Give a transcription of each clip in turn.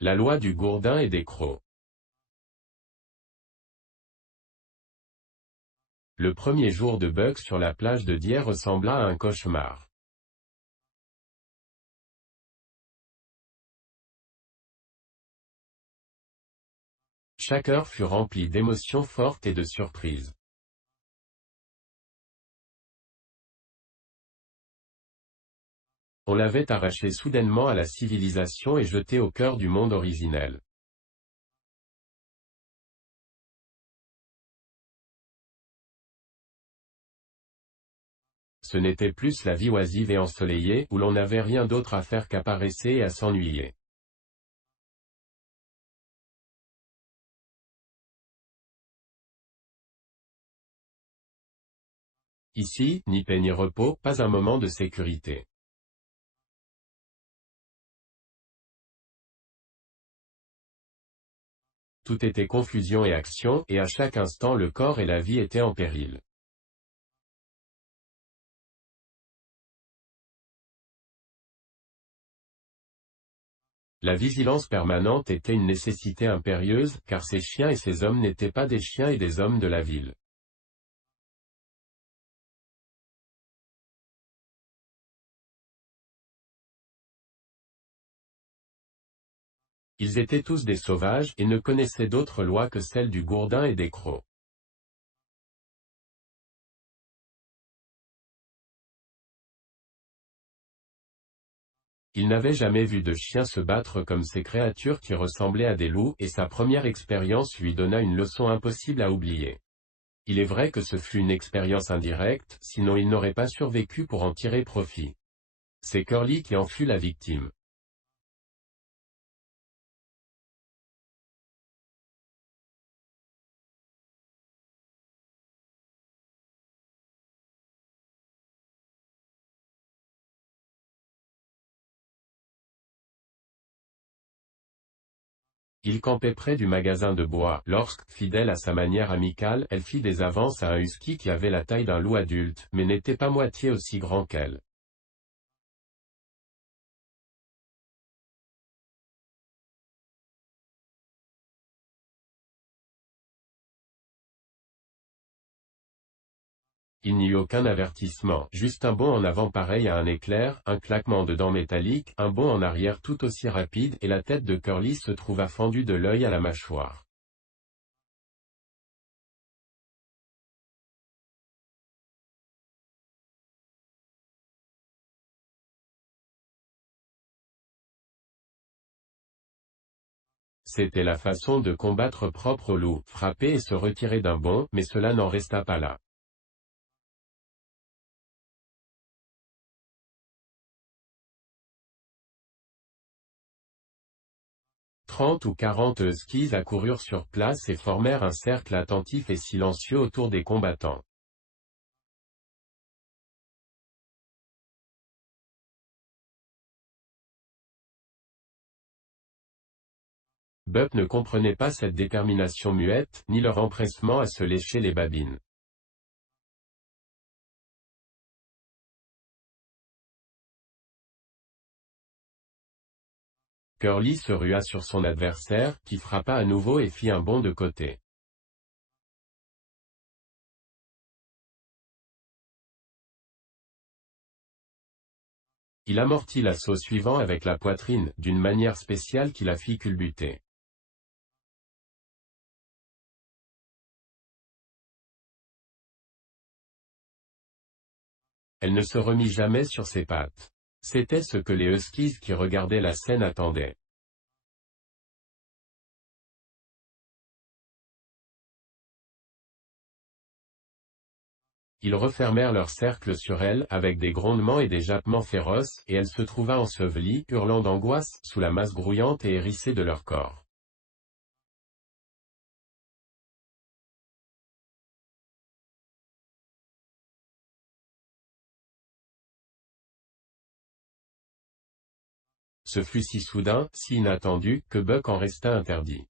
La loi du gourdin et des crocs. Le premier jour de Buck sur la plage de Dier ressembla à un cauchemar. Chaque heure fut remplie d'émotions fortes et de surprises. On l'avait arraché soudainement à la civilisation et jeté au cœur du monde originel. Ce n'était plus la vie oisive et ensoleillée, où l'on n'avait rien d'autre à faire qu'à paresser et à s'ennuyer. Ici, ni paix ni repos, pas un moment de sécurité. Tout était confusion et action, et à chaque instant le corps et la vie étaient en péril. La vigilance permanente était une nécessité impérieuse, car ces chiens et ces hommes n'étaient pas des chiens et des hommes de la ville. Ils étaient tous des sauvages, et ne connaissaient d'autre loi que celle du gourdin et des crocs. Il n'avait jamais vu de chien se battre comme ces créatures qui ressemblaient à des loups, et sa première expérience lui donna une leçon impossible à oublier. Il est vrai que ce fut une expérience indirecte, sinon il n'aurait pas survécu pour en tirer profit. C'est Curly qui en fut la victime. Il campait près du magasin de bois, lorsque, fidèle à sa manière amicale, elle fit des avances à un husky qui avait la taille d'un loup adulte, mais n'était pas moitié aussi grand qu'elle. Il n'y eut aucun avertissement, juste un bond en avant pareil à un éclair, un claquement de dents métalliques, un bond en arrière tout aussi rapide, et la tête de Curly se trouva fendue de l'œil à la mâchoire. C'était la façon de combattre propre au loup, frapper et se retirer d'un bond, mais cela n'en resta pas là. Trente ou 40 huskies accoururent sur place et formèrent un cercle attentif et silencieux autour des combattants. Buck ne comprenait pas cette détermination muette, ni leur empressement à se lécher les babines. Curly se rua sur son adversaire, qui frappa à nouveau et fit un bond de côté. Il amortit l'assaut suivant avec la poitrine, d'une manière spéciale qui la fit culbuter. Elle ne se remit jamais sur ses pattes. C'était ce que les huskies qui regardaient la scène attendaient. Ils refermèrent leur cercle sur elle, avec des grondements et des jappements féroces, et elle se trouva ensevelie, hurlant d'angoisse, sous la masse grouillante et hérissée de leur corps. Ce fut si soudain, si inattendu, que Buck en resta interdit.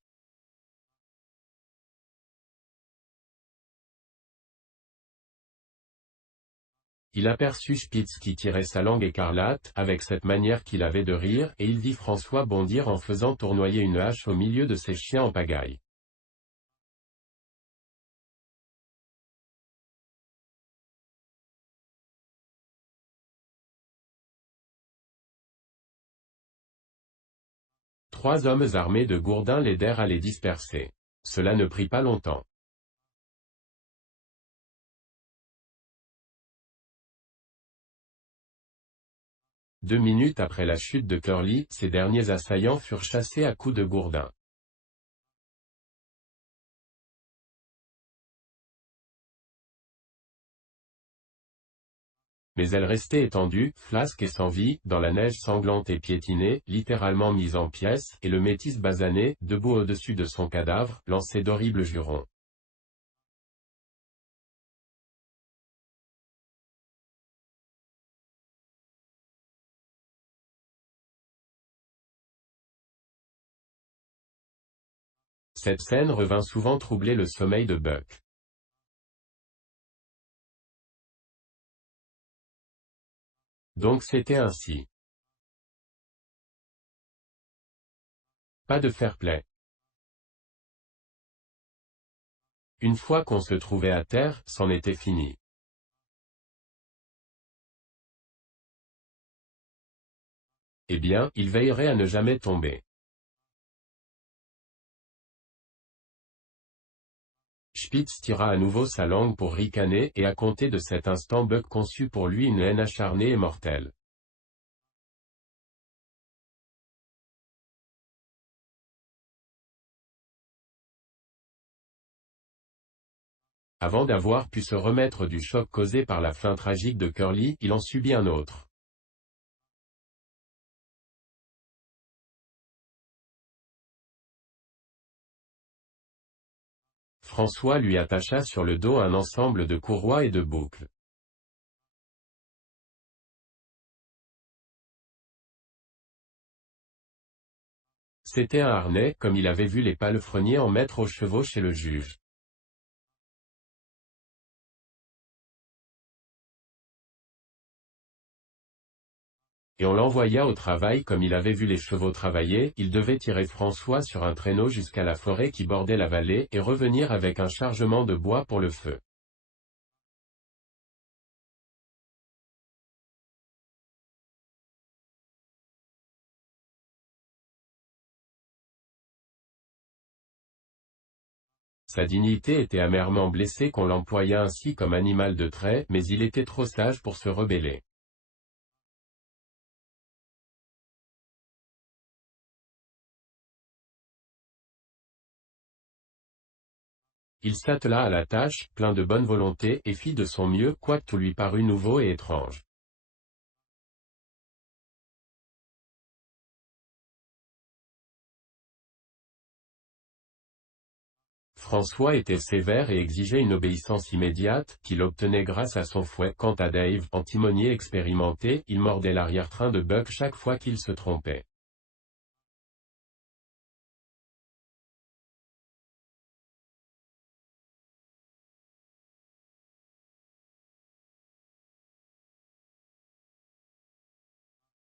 Il aperçut Spitz qui tirait sa langue écarlate, avec cette manière qu'il avait de rire, et il vit François bondir en faisant tournoyer une hache au milieu de ses chiens en pagaille. 3 hommes armés de gourdins l'aidèrent à les disperser. Cela ne prit pas longtemps. 2 minutes après la chute de Curly, ses derniers assaillants furent chassés à coups de gourdin. Mais elle restait étendue, flasque et sans vie, dans la neige sanglante et piétinée, littéralement mise en pièces, et le métis basané, debout au-dessus de son cadavre, lançait d'horribles jurons. Cette scène revint souvent troubler le sommeil de Buck. Donc c'était ainsi. Pas de fair-play. Une fois qu'on se trouvait à terre, c'en était fini. Eh bien, il veillerait à ne jamais tomber. Spitz tira à nouveau sa langue pour ricaner, et à compter de cet instant Buck conçut pour lui une haine acharnée et mortelle. Avant d'avoir pu se remettre du choc causé par la fin tragique de Curly, il en subit un autre. François lui attacha sur le dos un ensemble de courroies et de boucles. C'était un harnais, comme il avait vu les palefreniers en mettre aux chevaux chez le juge. Et on l'envoya au travail comme il avait vu les chevaux travailler, il devait tirer François sur un traîneau jusqu'à la forêt qui bordait la vallée, et revenir avec un chargement de bois pour le feu. Sa dignité était amèrement blessée qu'on l'employât ainsi comme animal de trait, mais il était trop sage pour se rebeller. Il s'attela à la tâche, plein de bonne volonté, et fit de son mieux, quoique tout lui parût nouveau et étrange. François était sévère et exigeait une obéissance immédiate, qu'il obtenait grâce à son fouet. Quant à Dave, en timonier expérimenté, il mordait l'arrière-train de Buck chaque fois qu'il se trompait.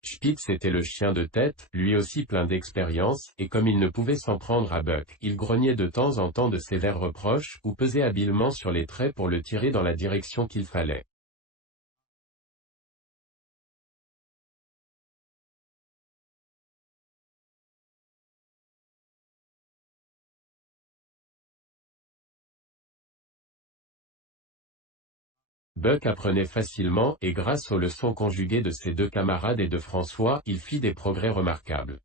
Spitz était le chien de tête, lui aussi plein d'expérience, et comme il ne pouvait s'en prendre à Buck, il grognait de temps en temps de sévères reproches, ou pesait habilement sur les traits pour le tirer dans la direction qu'il fallait. Buck apprenait facilement, et grâce aux leçons conjuguées de ses 2 camarades et de François, il fit des progrès remarquables.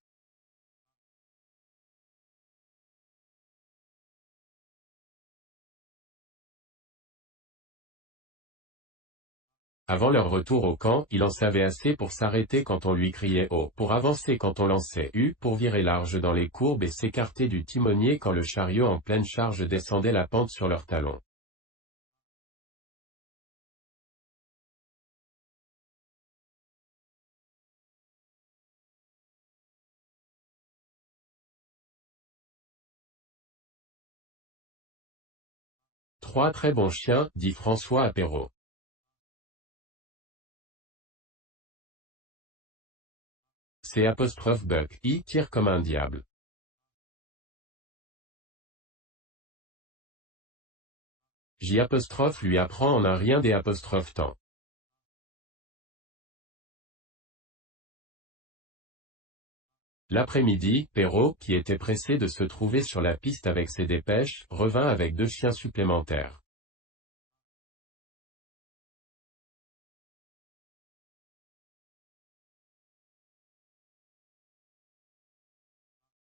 Avant leur retour au camp, il en savait assez pour s'arrêter quand on lui criait haut, pour avancer quand on lançait U, pour virer large dans les courbes et s'écarter du timonier quand le chariot en pleine charge descendait la pente sur leurs talons. Trois très bons chiens, dit François à Perrault. C''Buck, il tire comme un diable. J' lui apprend en un rien des temps. L'après-midi, Perrault, qui était pressé de se trouver sur la piste avec ses dépêches, revint avec 2 chiens supplémentaires.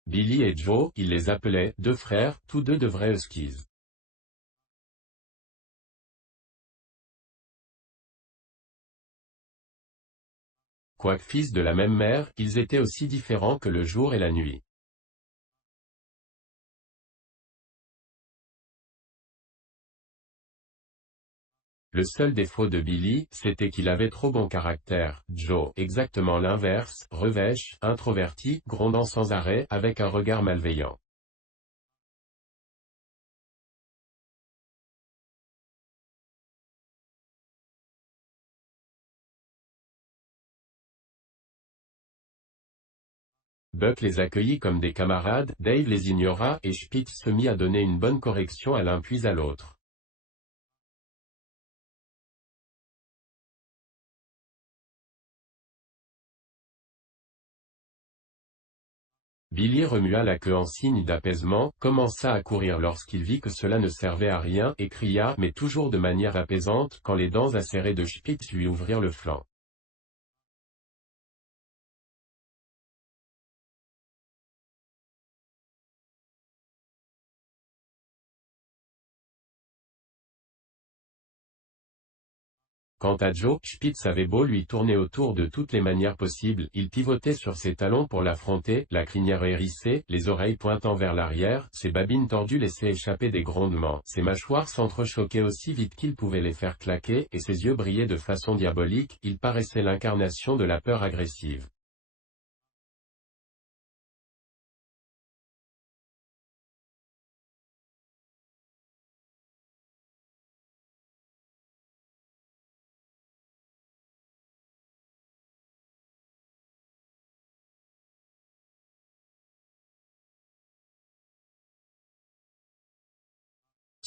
Billy et Joe, il les appelait, 2 frères, tous 2 de vrais huskies. Quoique fils de la même mère, ils étaient aussi différents que le jour et la nuit. Le seul défaut de Billy, c'était qu'il avait trop bon caractère, Joe, exactement l'inverse, revêche, introverti, grondant sans arrêt, avec un regard malveillant. Buck les accueillit comme des camarades, Dave les ignora, et Spitz se mit à donner une bonne correction à l'un puis à l'autre. Billy remua la queue en signe d'apaisement, commença à courir lorsqu'il vit que cela ne servait à rien, et cria, mais toujours de manière apaisante, quand les dents acérées de Spitz lui ouvrirent le flanc. Quant à Joe, Spitz avait beau lui tourner autour de toutes les manières possibles, il pivotait sur ses talons pour l'affronter, la crinière hérissée, les oreilles pointant vers l'arrière, ses babines tordues laissaient échapper des grondements, ses mâchoires s'entrechoquaient aussi vite qu'il pouvait les faire claquer, et ses yeux brillaient de façon diabolique, il paraissait l'incarnation de la peur agressive.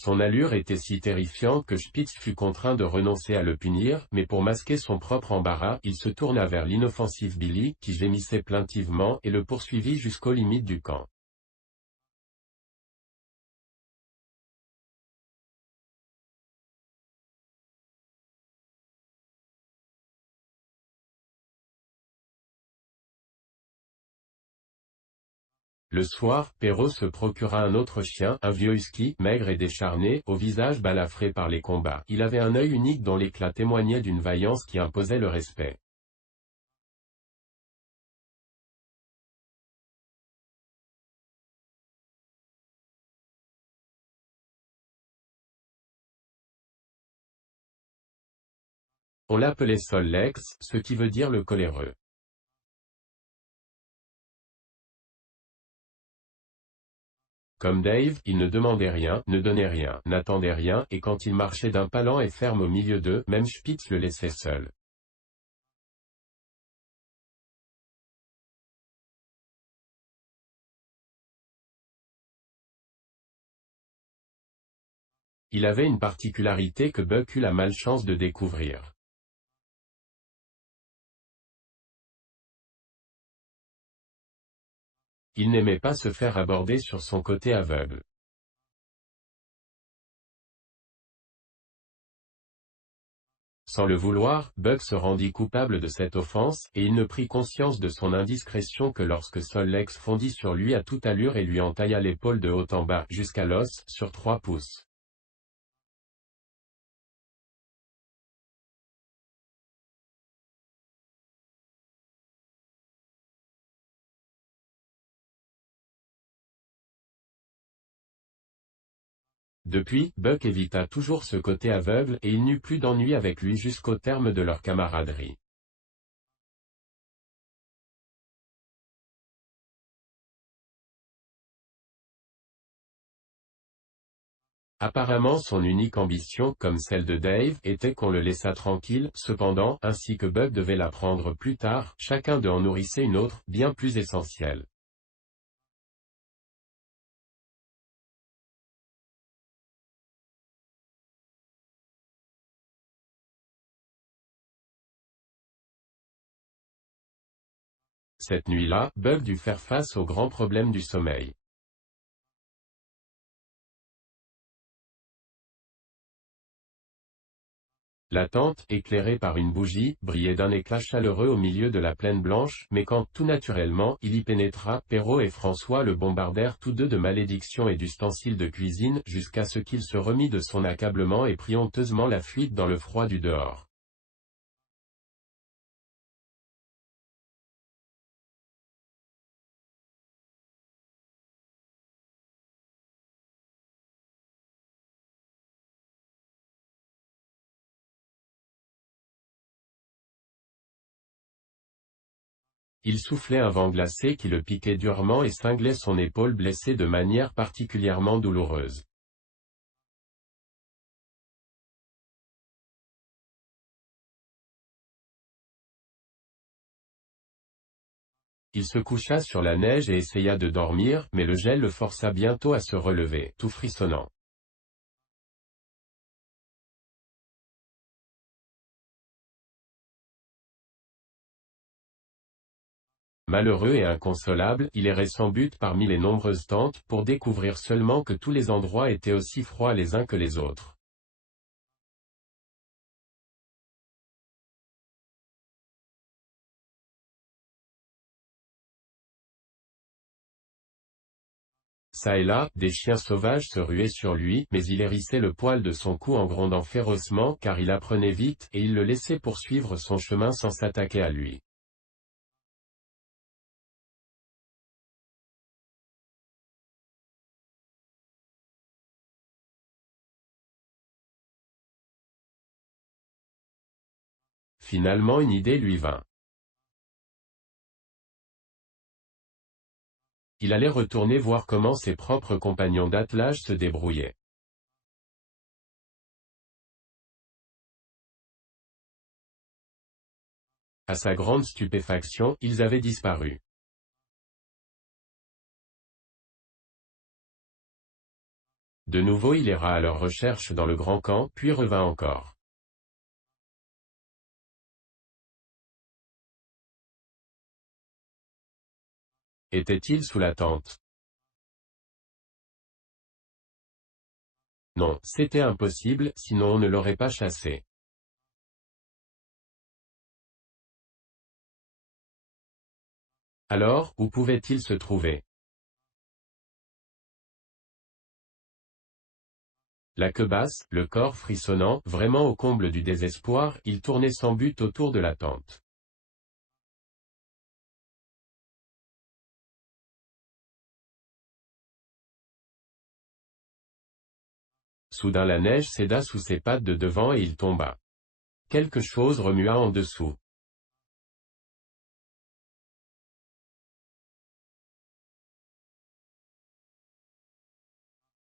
Son allure était si terrifiante que Spitz fut contraint de renoncer à le punir, mais pour masquer son propre embarras, il se tourna vers l'inoffensif Billy, qui gémissait plaintivement, et le poursuivit jusqu'aux limites du camp. Le soir, Perrault se procura un autre chien, un vieux husky, maigre et décharné, au visage balafré par les combats. Il avait un œil unique dont l'éclat témoignait d'une vaillance qui imposait le respect. On l'appelait Sol Lex, ce qui veut dire le coléreux. Comme Dave, il ne demandait rien, ne donnait rien, n'attendait rien, et quand il marchait d'un pas lent et ferme au milieu d'eux, même Spitz le laissait seul. Il avait une particularité que Buck eut la malchance de découvrir. Il n'aimait pas se faire aborder sur son côté aveugle. Sans le vouloir, Buck se rendit coupable de cette offense, et il ne prit conscience de son indiscrétion que lorsque Sol Lex fondit sur lui à toute allure et lui entailla l'épaule de haut en bas, jusqu'à l'os, sur 3 pouces. Depuis, Buck évita toujours ce côté aveugle, et il n'eut plus d'ennui avec lui jusqu'au terme de leur camaraderie. Apparemment son unique ambition, comme celle de Dave, était qu'on le laissât tranquille, cependant, ainsi que Bug devait l'apprendre plus tard, chacun d'eux en nourrissait une autre, bien plus essentielle. Cette nuit-là, Bug dut faire face au grand problème du sommeil. La tente, éclairée par une bougie, brillait d'un éclat chaleureux au milieu de la plaine blanche, mais quand, tout naturellement, il y pénétra, Perrault et François le bombardèrent tous deux de malédictions et d'ustensiles de cuisine, jusqu'à ce qu'il se remît de son accablement et prit honteusement la fuite dans le froid du dehors. Il soufflait un vent glacé qui le piquait durement et cinglait son épaule blessée de manière particulièrement douloureuse. Il se coucha sur la neige et essaya de dormir, mais le gel le força bientôt à se relever, tout frissonnant. Malheureux et inconsolable, il errait sans but parmi les nombreuses tentes, pour découvrir seulement que tous les endroits étaient aussi froids les uns que les autres. Ça et là, des chiens sauvages se ruaient sur lui, mais il hérissait le poil de son cou en grondant férocement car il apprenait vite, et il le laissait poursuivre son chemin sans s'attaquer à lui. Finalement une idée lui vint. Il allait retourner voir comment ses propres compagnons d'attelage se débrouillaient. À sa grande stupéfaction, ils avaient disparu. De nouveau il erra à leur recherche dans le grand camp, puis revint encore. Était-il sous la tente? Non, c'était impossible, sinon on ne l'aurait pas chassé. Alors, où pouvait-il se trouver? La queue basse, le corps frissonnant, vraiment au comble du désespoir, il tournait sans but autour de la tente. Soudain la neige céda sous ses pattes de devant et il tomba. Quelque chose remua en dessous.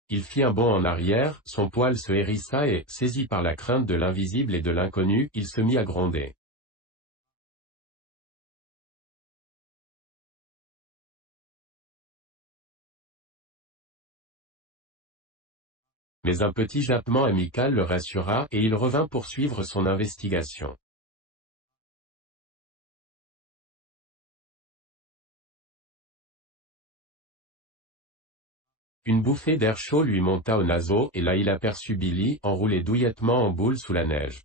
Il fit un bond en arrière, son poil se hérissa et, saisi par la crainte de l'invisible et de l'inconnu, il se mit à gronder. Mais un petit jappement amical le rassura, et il revint poursuivre son investigation. Une bouffée d'air chaud lui monta aux naseaux, et là il aperçut Billy, enroulé douillettement en boule sous la neige.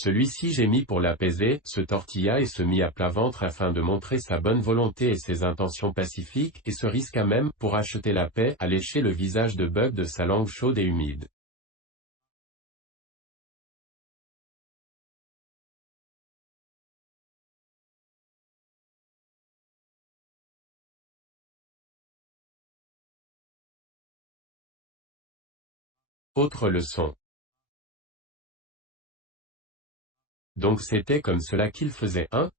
Celui-ci gémit pour l'apaiser, se tortilla et se mit à plat ventre afin de montrer sa bonne volonté et ses intentions pacifiques, et se risqua même, pour acheter la paix, à lécher le visage de Bug de sa langue chaude et humide. Autre leçon. Donc c'était comme cela qu'il faisait, hein?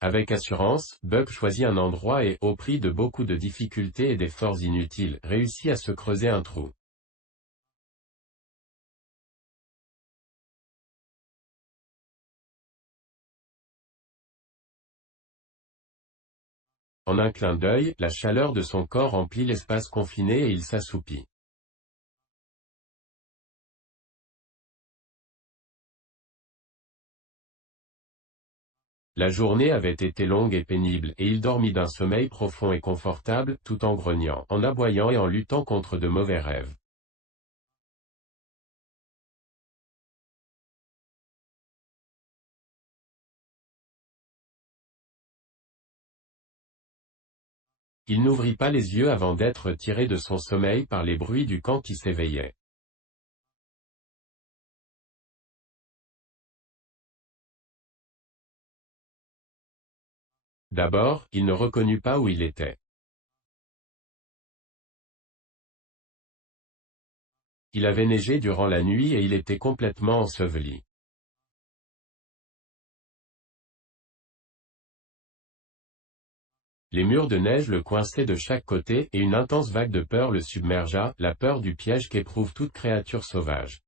Avec assurance, Buck choisit un endroit et, au prix de beaucoup de difficultés et d'efforts inutiles, réussit à se creuser un trou. En un clin d'œil, la chaleur de son corps emplit l'espace confiné et il s'assoupit. La journée avait été longue et pénible, et il dormit d'un sommeil profond et confortable, tout en grognant, en aboyant et en luttant contre de mauvais rêves. Il n'ouvrit pas les yeux avant d'être tiré de son sommeil par les bruits du camp qui s'éveillait. D'abord, il ne reconnut pas où il était. Il avait neigé durant la nuit et il était complètement enseveli. Les murs de neige le coinçaient de chaque côté et une intense vague de peur le submergea, la peur du piège qu'éprouve toute créature sauvage.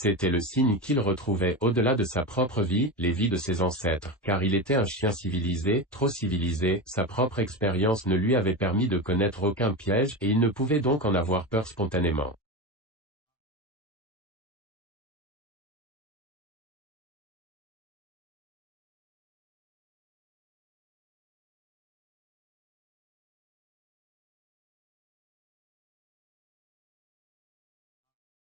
C'était le signe qu'il retrouvait au-delà de sa propre vie, les vies de ses ancêtres, car il était un chien civilisé, trop civilisé, sa propre expérience ne lui avait permis de connaître aucun piège et il ne pouvait donc en avoir peur spontanément.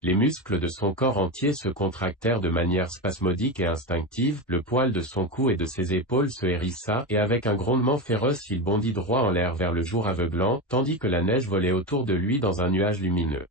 Les muscles de son corps entier se contractèrent de manière spasmodique et instinctive, le poil de son cou et de ses épaules se hérissa, et avec un grondement féroce il bondit droit en l'air vers le jour aveuglant, tandis que la neige volait autour de lui dans un nuage lumineux.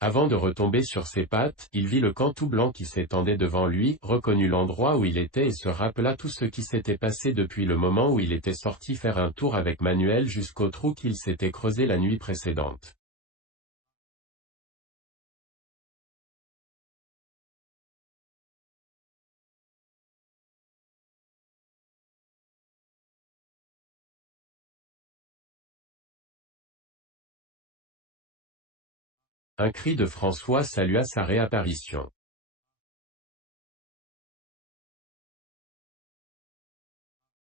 Avant de retomber sur ses pattes, il vit le camp tout blanc qui s'étendait devant lui, reconnut l'endroit où il était et se rappela tout ce qui s'était passé depuis le moment où il était sorti faire un tour avec Manuel jusqu'au trou qu'il s'était creusé la nuit précédente. Un cri de François salua sa réapparition.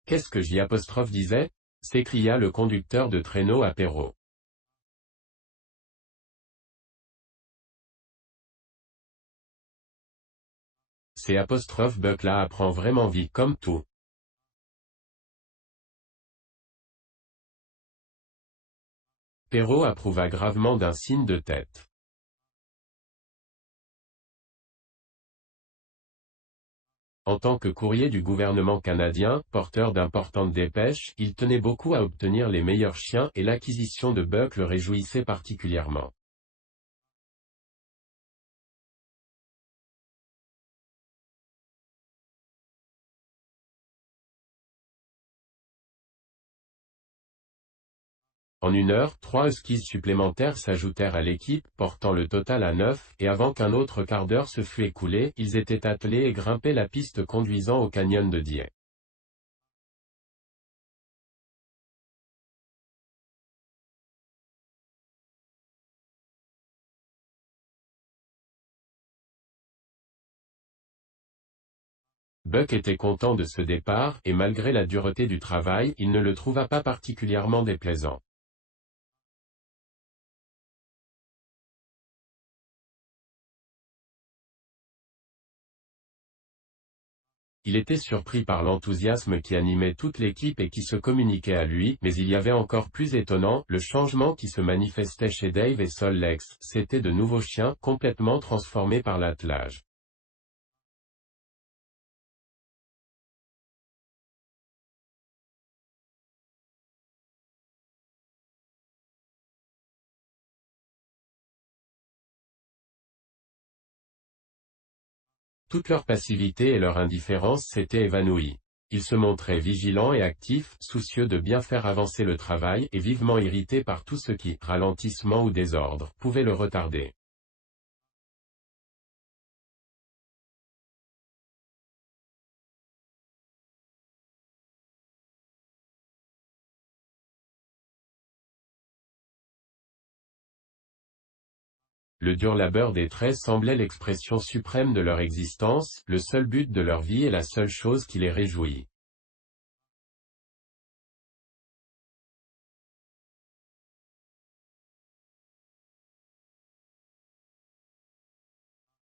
Qu'est-ce que J' disait? S'écria le conducteur de traîneau à Perrault. C'est Buck là apprend vraiment vite comme tout. Perrault approuva gravement d'un signe de tête. En tant que courrier du gouvernement canadien, porteur d'importantes dépêches, il tenait beaucoup à obtenir les meilleurs chiens et l'acquisition de Buck le réjouissait particulièrement. En une heure, 3 huskies supplémentaires s'ajoutèrent à l'équipe, portant le total à 9, et avant qu'un autre quart d'heure se fût écoulé, ils étaient attelés et grimpaient la piste conduisant au canyon de Die. Buck était content de ce départ, et malgré la dureté du travail, il ne le trouva pas particulièrement déplaisant. Il était surpris par l'enthousiasme qui animait toute l'équipe et qui se communiquait à lui, mais il y avait encore plus étonnant, le changement qui se manifestait chez Dave et Sol Lex, c'étaient de nouveaux chiens, complètement transformés par l'attelage. Toute leur passivité et leur indifférence s'étaient évanouies. Ils se montraient vigilants et actifs, soucieux de bien faire avancer le travail et vivement irrités par tout ce qui, ralentissement ou désordre, pouvait le retarder. Le dur labeur des traits semblait l'expression suprême de leur existence, le seul but de leur vie et la seule chose qui les réjouit.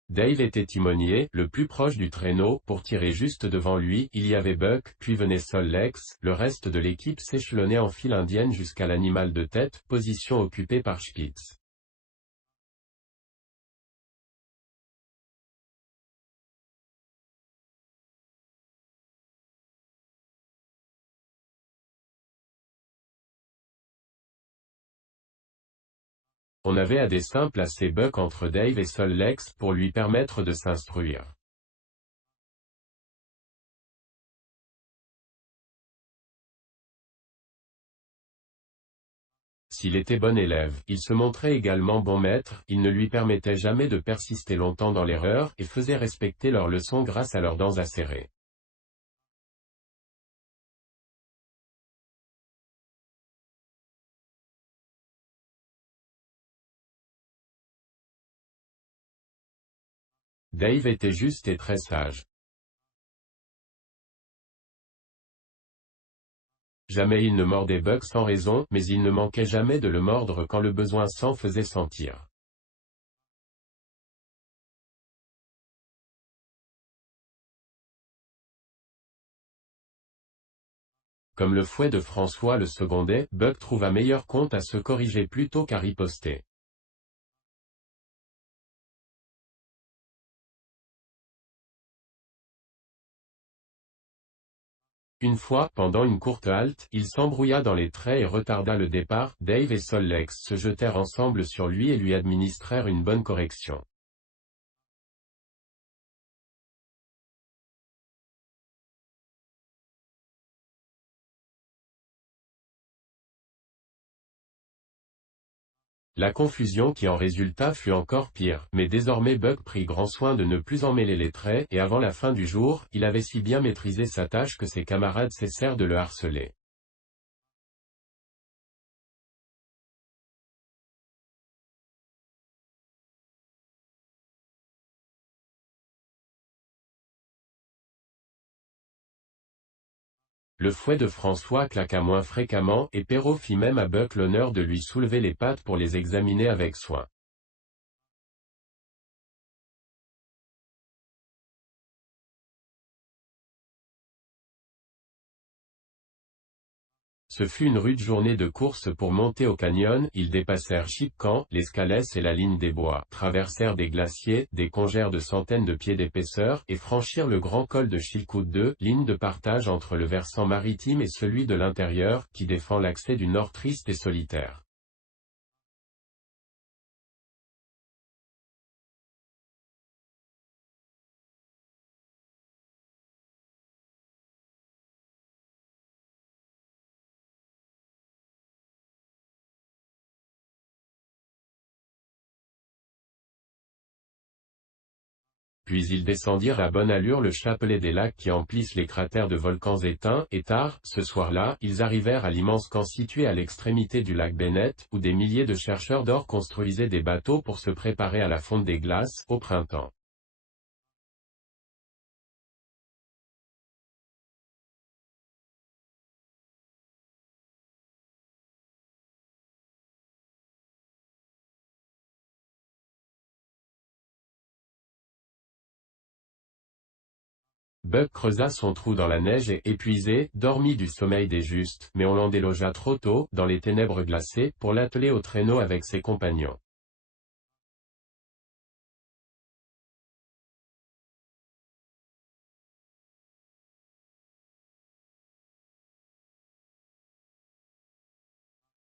Dave était timonier, le plus proche du traîneau, pour tirer juste devant lui, il y avait Buck, puis venait Sol Lex, le reste de l'équipe s'échelonnait en file indienne jusqu'à l'animal de tête, position occupée par Spitz. On avait à dessein placé Buck entre Dave et Sol Lex pour lui permettre de s'instruire. S'il était bon élève, il se montrait également bon maître, il ne lui permettait jamais de persister longtemps dans l'erreur, et faisait respecter leurs leçons grâce à leurs dents acérées. Dave était juste et très sage. Jamais il ne mordait Buck sans raison, mais il ne manquait jamais de le mordre quand le besoin s'en faisait sentir. Comme le fouet de François le secondait, Buck trouva meilleur compte à se corriger plutôt qu'à riposter. Une fois, pendant une courte halte, il s'embrouilla dans les traits et retarda le départ. Dave et Sol Lex se jetèrent ensemble sur lui et lui administrèrent une bonne correction. La confusion qui en résulta fut encore pire, mais désormais Buck prit grand soin de ne plus emmêler les traits, et avant la fin du jour, il avait si bien maîtrisé sa tâche que ses camarades cessèrent de le harceler. Le fouet de François claqua moins fréquemment, et Perrault fit même à Buck l'honneur de lui soulever les pattes pour les examiner avec soin. Ce fut une rude journée de course pour monter au canyon, ils dépassèrent Chipcan, l'Escalès et la ligne des bois, traversèrent des glaciers, des congères de centaines de pieds d'épaisseur, et franchirent le grand col de Chilkoot 2, ligne de partage entre le versant maritime et celui de l'intérieur, qui défend l'accès du nord triste et solitaire. Puis ils descendirent à bonne allure le chapelet des lacs qui emplissent les cratères de volcans éteints, et tard, ce soir-là, ils arrivèrent à l'immense camp situé à l'extrémité du lac Bennett, où des milliers de chercheurs d'or construisaient des bateaux pour se préparer à la fonte des glaces, au printemps. Buck creusa son trou dans la neige et, épuisé, dormit du sommeil des justes, mais on l'en délogea trop tôt, dans les ténèbres glacées, pour l'atteler au traîneau avec ses compagnons.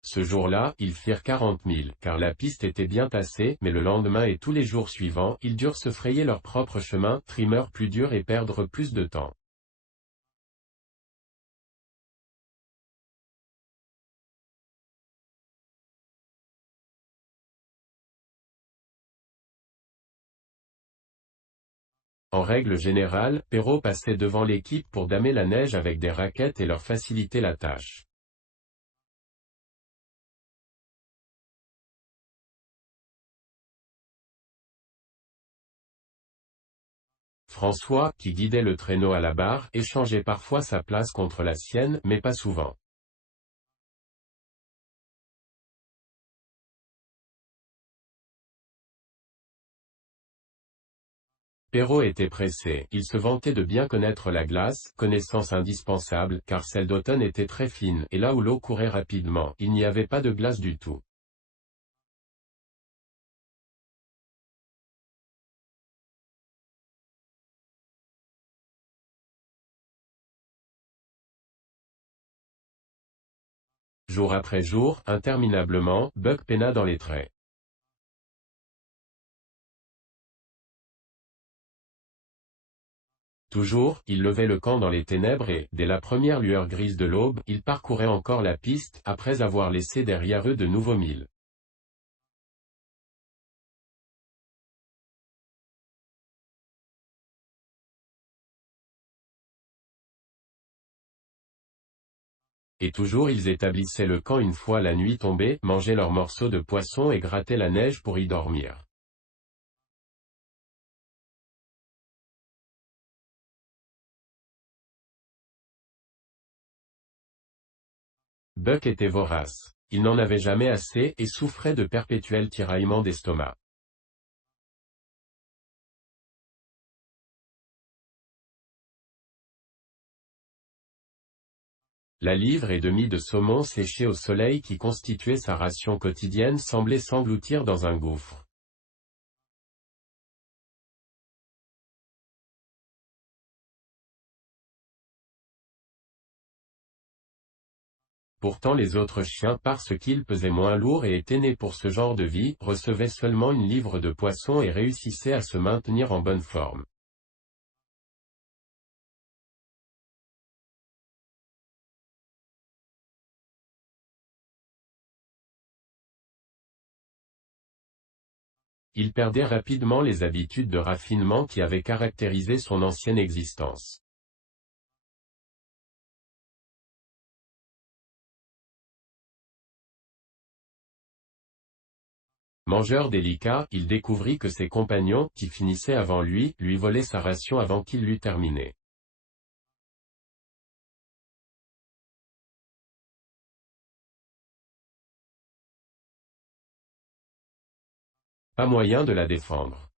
Ce jour-là, ils firent 40 milles, car la piste était bien tassée, mais le lendemain et tous les jours suivants, ils durent se frayer leur propre chemin, trimeur plus dur et perdre plus de temps. En règle générale, Perrault passait devant l'équipe pour damer la neige avec des raquettes et leur faciliter la tâche. François, qui guidait le traîneau à la barre, échangeait parfois sa place contre la sienne, mais pas souvent. Perrault était pressé, il se vantait de bien connaître la glace, connaissance indispensable, car celle d'automne était très fine, et là où l'eau courait rapidement, il n'y avait pas de glace du tout. Jour après jour, interminablement, Buck peina dans les traits. Toujours, il levait le camp dans les ténèbres et, dès la première lueur grise de l'aube, il parcourait encore la piste, après avoir laissé derrière eux de nouveaux milles. Et toujours ils établissaient le camp une fois la nuit tombée, mangeaient leurs morceaux de poisson et grattaient la neige pour y dormir. Buck était vorace. Il n'en avait jamais assez, et souffrait de perpétuels tiraillements d'estomac. La livre et demie de saumon séché au soleil qui constituait sa ration quotidienne semblait s'engloutir dans un gouffre. Pourtant les autres chiens, parce qu'ils pesaient moins lourd et étaient nés pour ce genre de vie, recevaient seulement une livre de poisson et réussissaient à se maintenir en bonne forme. Il perdait rapidement les habitudes de raffinement qui avaient caractérisé son ancienne existence. Mangeur délicat, il découvrit que ses compagnons, qui finissaient avant lui volaient sa ration avant qu'il l'eût terminée. Pas moyen de la défendre.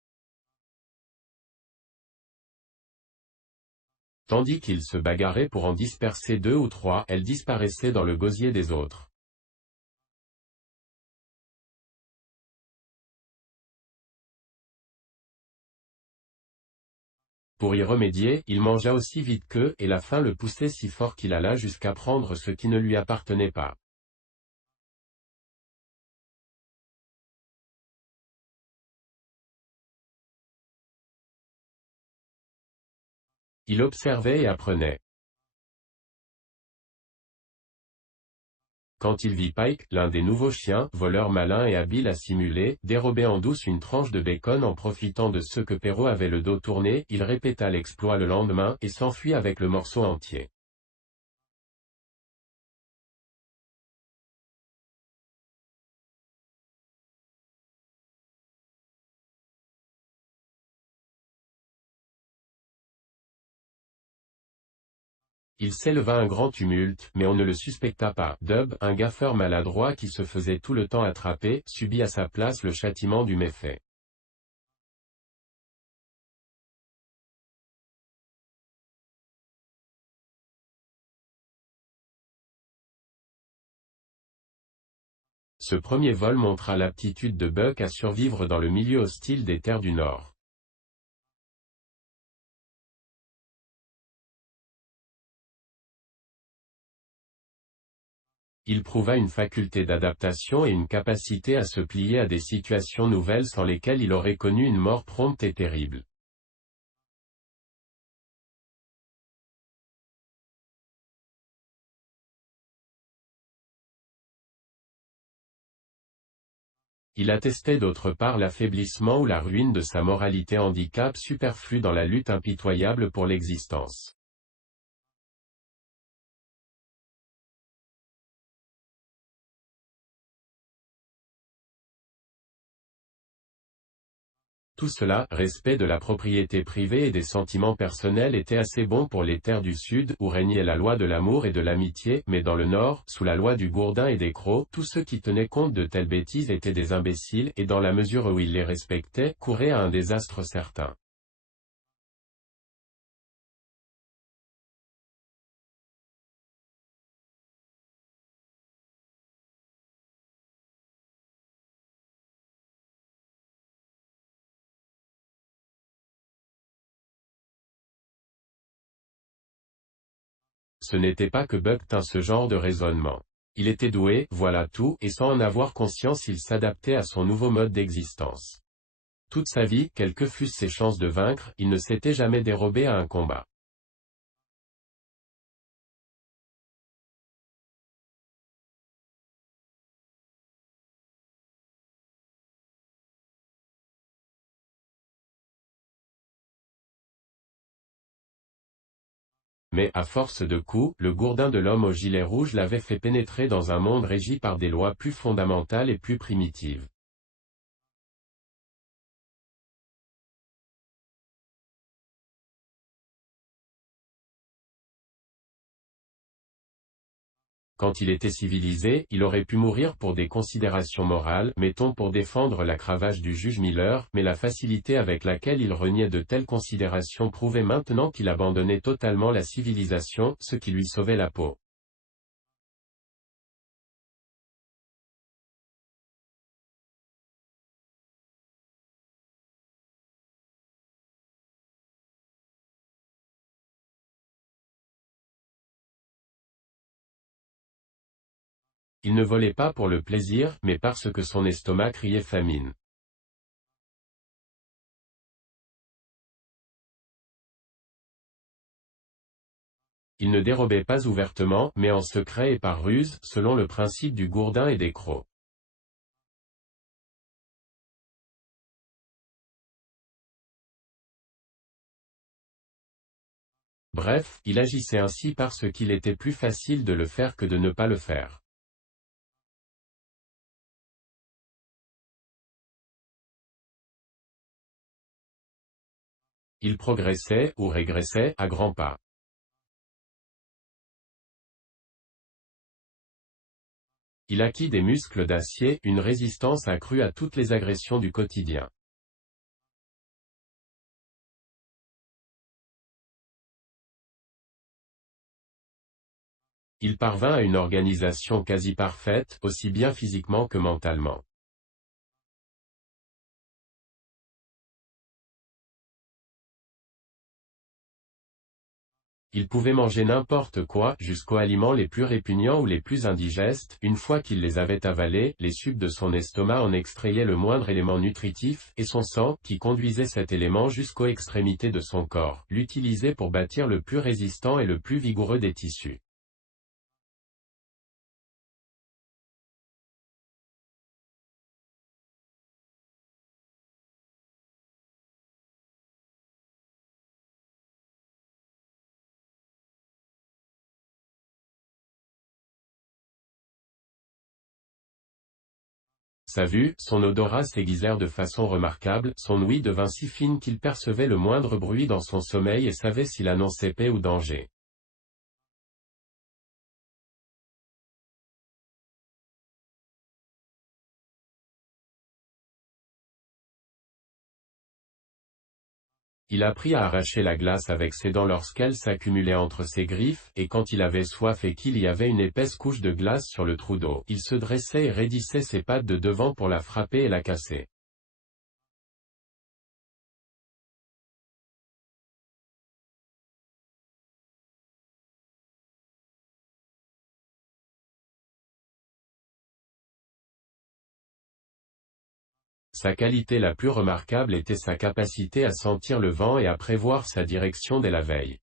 Tandis qu'ils se bagarraient pour en disperser deux ou trois, elle disparaissait dans le gosier des autres. Pour y remédier, il mangea aussi vite qu'eux, et la faim le poussait si fort qu'il alla jusqu'à prendre ce qui ne lui appartenait pas. Il observait et apprenait. Quand il vit Pike, l'un des nouveaux chiens, voleur malin et habile à simuler, dérober en douce une tranche de bacon en profitant de ce que Perrault avait le dos tourné, il répéta l'exploit le lendemain, et s'enfuit avec le morceau entier. Il s'éleva un grand tumulte, mais on ne le suspecta pas. Dub, un gaffeur maladroit qui se faisait tout le temps attraper, subit à sa place le châtiment du méfait. Ce premier vol montra l'aptitude de Buck à survivre dans le milieu hostile des terres du Nord. Il prouva une faculté d'adaptation et une capacité à se plier à des situations nouvelles sans lesquelles il aurait connu une mort prompte et terrible. Il attestait d'autre part l'affaiblissement ou la ruine de sa moralité, handicap superflu dans la lutte impitoyable pour l'existence. Tout cela, respect de la propriété privée et des sentiments personnels, était assez bon pour les terres du Sud, où régnait la loi de l'amour et de l'amitié, mais dans le Nord, sous la loi du gourdin et des crocs, tous ceux qui tenaient compte de telles bêtises étaient des imbéciles, et dans la mesure où ils les respectaient, couraient à un désastre certain. Ce n'était pas que Buck tint ce genre de raisonnement. Il était doué, voilà tout, et sans en avoir conscience il s'adaptait à son nouveau mode d'existence. Toute sa vie, quelles que fussent ses chances de vaincre, il ne s'était jamais dérobé à un combat. Mais, à force de coups, le gourdin de l'homme au gilet rouge l'avait fait pénétrer dans un monde régi par des lois plus fondamentales et plus primitives. Quand il était civilisé, il aurait pu mourir pour des considérations morales, mettons pour défendre la cravache du juge Miller, mais la facilité avec laquelle il reniait de telles considérations prouvait maintenant qu'il abandonnait totalement la civilisation, ce qui lui sauvait la peau. Il ne volait pas pour le plaisir, mais parce que son estomac criait famine. Il ne dérobait pas ouvertement, mais en secret et par ruse, selon le principe du gourdin et des crocs. Bref, il agissait ainsi parce qu'il était plus facile de le faire que de ne pas le faire. Il progressait, ou régressait, à grands pas. Il acquit des muscles d'acier, une résistance accrue à toutes les agressions du quotidien. Il parvint à une organisation quasi parfaite, aussi bien physiquement que mentalement. Il pouvait manger n'importe quoi, jusqu'aux aliments les plus répugnants ou les plus indigestes, une fois qu'il les avait avalés, les sucs de son estomac en extrayaient le moindre élément nutritif, et son sang, qui conduisait cet élément jusqu'aux extrémités de son corps, l'utilisait pour bâtir le plus résistant et le plus vigoureux des tissus. Sa vue, son odorat s'aiguisèrent de façon remarquable, son ouïe devint si fine qu'il percevait le moindre bruit dans son sommeil et savait s'il annonçait paix ou danger. Il apprit à arracher la glace avec ses dents lorsqu'elle s'accumulait entre ses griffes, et quand il avait soif et qu'il y avait une épaisse couche de glace sur le trou d'eau, il se dressait et raidissait ses pattes de devant pour la frapper et la casser. Sa qualité la plus remarquable était sa capacité à sentir le vent et à prévoir sa direction dès la veille.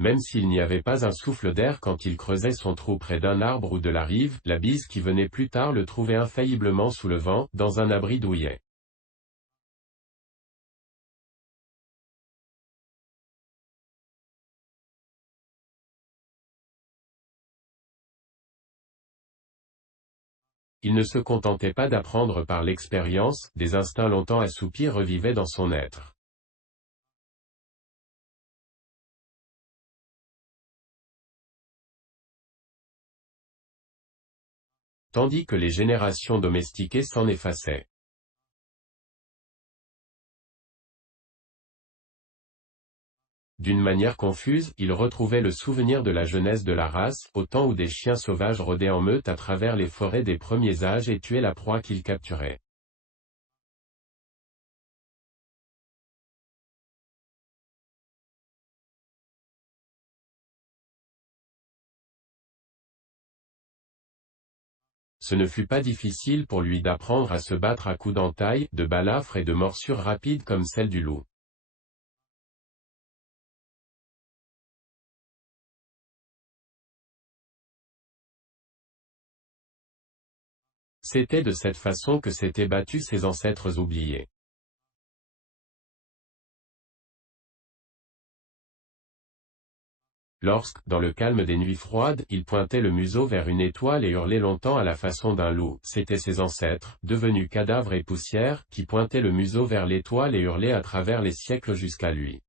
Même s'il n'y avait pas un souffle d'air quand il creusait son trou près d'un arbre ou de la rive, la bise qui venait plus tard le trouvait infailliblement sous le vent, dans un abri douillet. Il ne se contentait pas d'apprendre par l'expérience, des instincts longtemps assoupis revivaient dans son être. Tandis que les générations domestiquées s'en effaçaient. D'une manière confuse, il retrouvait le souvenir de la jeunesse de la race, au temps où des chiens sauvages rôdaient en meute à travers les forêts des premiers âges et tuaient la proie qu'ils capturaient. Ce ne fut pas difficile pour lui d'apprendre à se battre à coups d'entaille, de balafres et de morsures rapides comme celle du loup. C'était de cette façon que s'étaient battus ses ancêtres oubliés. Lorsque, dans le calme des nuits froides, il pointait le museau vers une étoile et hurlait longtemps à la façon d'un loup, c'étaient ses ancêtres, devenus cadavres et poussière, qui pointaient le museau vers l'étoile et hurlaient à travers les siècles jusqu'à lui.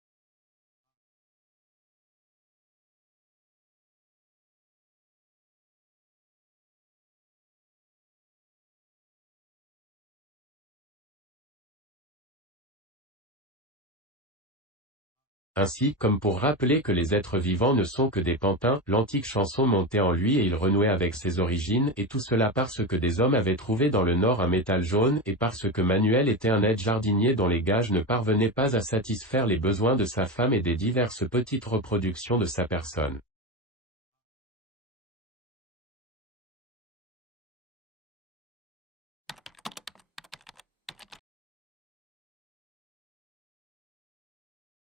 Ainsi, comme pour rappeler que les êtres vivants ne sont que des pantins, l'antique chanson montait en lui et il renouait avec ses origines, et tout cela parce que des hommes avaient trouvé dans le Nord un métal jaune, et parce que Manuel était un aide jardinier dont les gages ne parvenaient pas à satisfaire les besoins de sa femme et des diverses petites reproductions de sa personne.